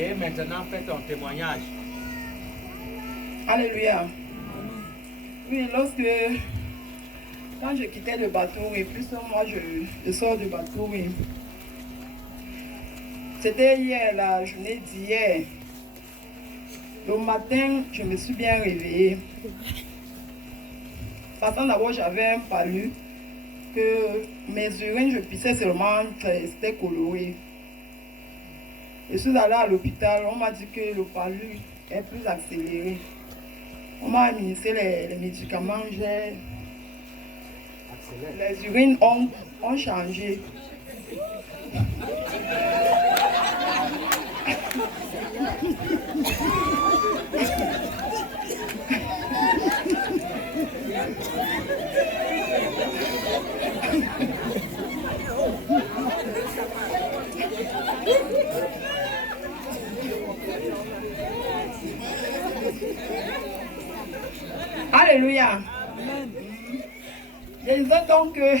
Et maintenant, fais ton témoignage. Alléluia. Oui, quand je quittais le bateau, et plus moi je sors du bateau, oui. C'était hier, la journée d'hier. Le matin, je me suis bien réveillée. Parce d'abord, j'avais un palu que mes urines, je pissais seulement, c'était coloré. Je suis allée à l'hôpital, on m'a dit que le palu est plus accéléré. On m'a administré les médicaments, les urines ont changé. Alléluia. Je disais donc que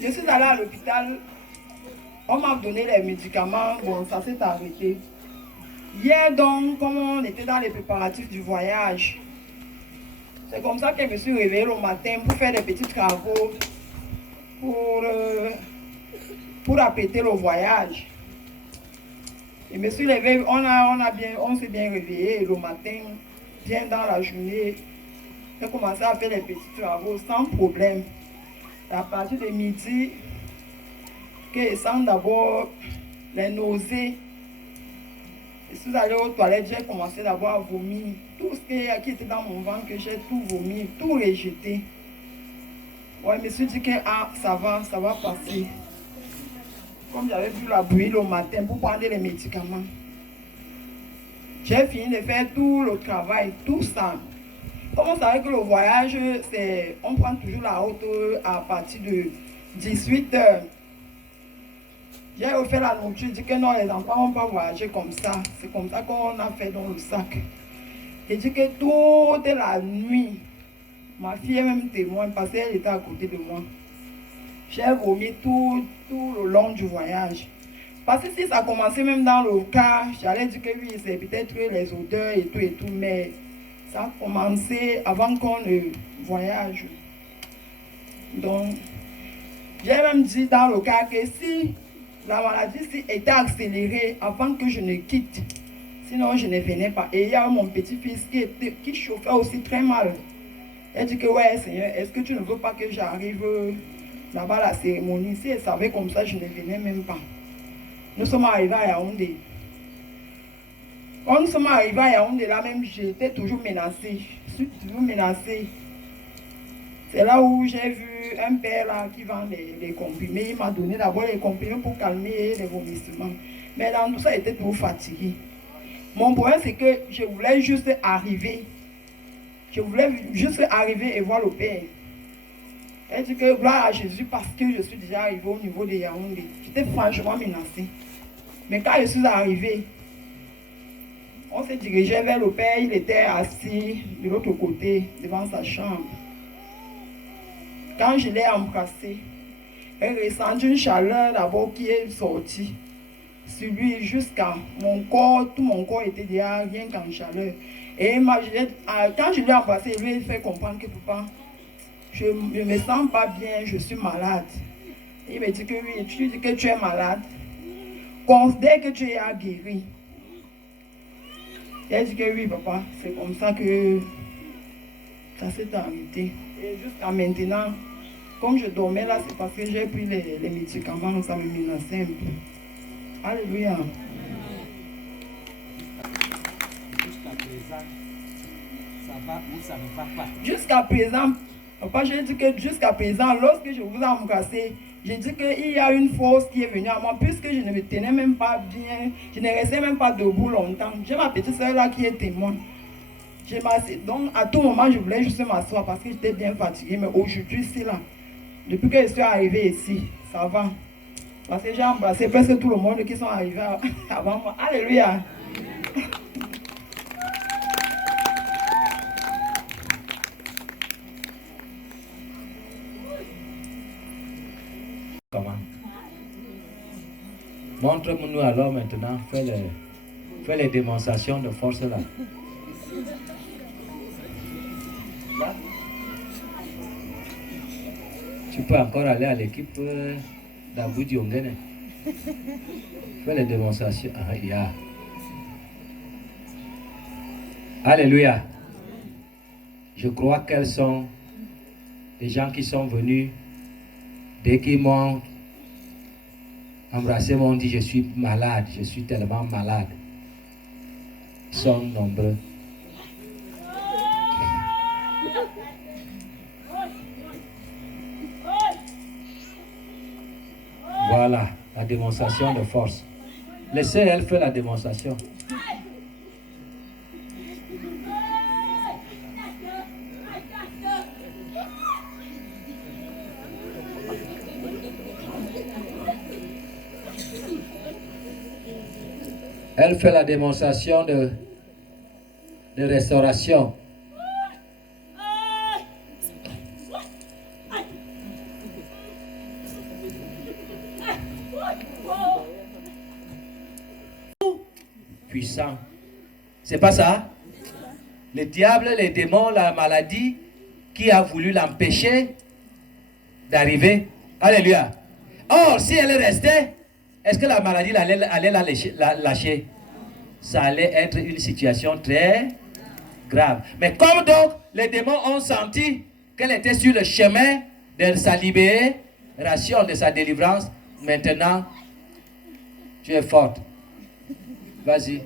je suis allée à l'hôpital, on m'a donné les médicaments, bon, ça s'est arrêté. Hier donc, comme on était dans les préparatifs du voyage, c'est comme ça que je me suis réveillée le matin pour faire des petits travaux, pour apprêter le voyage. Je me suis levée, on s'est bien réveillé le matin, bien dans la journée. J'ai commencé à faire les petits travaux sans problème. À partir de midi, que sans d'abord les nausées. Je suis allée aux toilettes, j'ai commencé d'abord à vomir. Tout ce qui était dans mon ventre, que j'ai tout vomi, tout rejeté. Ouais, je me suis dit que ça va passer. Comme j'avais vu la bruit le matin pour prendre les médicaments. J'ai fini de faire tout le travail, tout ça. Comme on savait que le voyage, on prend toujours la route à partir de 18 heures. J'ai refait la nourriture, j'ai dit que non, les enfants ne vont pas voyager comme ça. C'est comme ça qu'on a fait dans le sac. J'ai dit que toute la nuit, ma fille est même témoin parce qu'elle était à côté de moi. J'ai vomi tout le long du voyage. Parce que si ça commençait même dans le car, j'allais dire que oui, c'est peut-être les odeurs et tout, mais ça a commencé avant qu'on ne voyage. Donc, j'ai même dit dans le cas que si la maladie était accélérée avant que je ne quitte, sinon je ne venais pas. Et il y a mon petit-fils qui chauffait aussi très mal. Il a dit que ouais Seigneur, est-ce que tu ne veux pas que j'arrive là-bas à la cérémonie? Si elle savait comme ça, je ne venais même pas. Nous sommes arrivés à Yaoundé. Quand nous sommes arrivés à Yaoundé, là même, j'étais toujours menacée. Je suis toujours menacée. C'est là où j'ai vu un père là qui vend les comprimés. Il m'a donné d'abord les comprimés pour calmer les vomissements. Mais dans tout ça, j'étais trop fatiguée. Mon problème, c'est que je voulais juste arriver. Je voulais juste arriver et voir le Père. Elle dit que gloire à Jésus parce que je suis déjà arrivée au niveau de Yaoundé. J'étais franchement menacée. Mais quand je suis arrivée, on s'est dirigé vers le Père. Il était assis de l'autre côté, devant sa chambre. Quand je l'ai embrassé, j'ai ressenti une chaleur d'abord qui est sortie sur lui jusqu'à mon corps. Tout mon corps était déjà rien qu'en chaleur. Et quand je l'ai embrassé, il lui a fait comprendre que papa, je ne me sens pas bien, je suis malade. Il me dit que oui, tu dis que tu es malade. Considère que tu es guéri. Il a dit que oui, papa, c'est comme ça que ça s'est arrêté. Et jusqu'à maintenant, comme je dormais là, c'est parce que j'ai pris les médicaments, ça me menaçait un peu. Alléluia. Jusqu'à présent, ça va ou ça ne va pas? Jusqu'à présent, papa, j'ai dit que jusqu'à présent, lorsque je vous ai embrassé, j'ai dit qu'il y a une force qui est venue à moi, puisque je ne me tenais même pas bien, je ne restais même pas debout longtemps. J'ai ma petite soeur là qui est témoin. Donc, à tout moment, je voulais juste m'asseoir parce que j'étais bien fatiguée, mais aujourd'hui, c'est là. Depuis que je suis arrivée ici, ça va. Parce que j'ai embrassé presque tout le monde qui sont arrivés avant moi. Alléluia. Comment? Montre-nous alors maintenant, fais les démonstrations de force là. Là. Tu peux encore aller à l'équipe d'Abou Diongene. Fais les démonstrations. Ah, yeah. Alléluia. Je crois qu'elles sont des gens qui sont venus, dès qu'ils m'ont embrassé, m'ont dit je suis malade, je suis tellement malade. Ils sont nombreux. Voilà, la démonstration de force. Laissez-elle faire la démonstration. Elle fait la démonstration de restauration. Puissant. C'est pas ça? Le diable, les démons, la maladie qui a voulu l'empêcher d'arriver. Alléluia. Or, si elle restait, est-ce que la maladie allait la lâcher? Ça allait être une situation très grave. Mais comme donc les démons ont senti qu'elle était sur le chemin de sa libération, de sa délivrance, maintenant, tu es forte. Vas-y.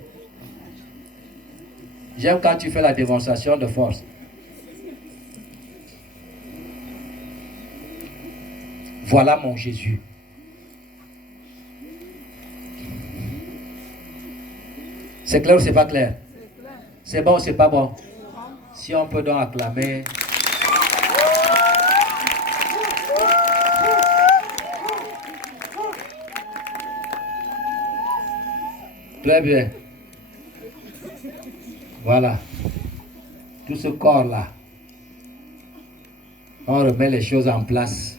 J'aime quand tu fais la démonstration de force. Voilà mon Jésus. C'est clair ou c'est pas clair? C'est bon ou c'est pas bon? Si on peut donc acclamer. Très bien. Voilà. Tout ce corps-là, on remet les choses en place.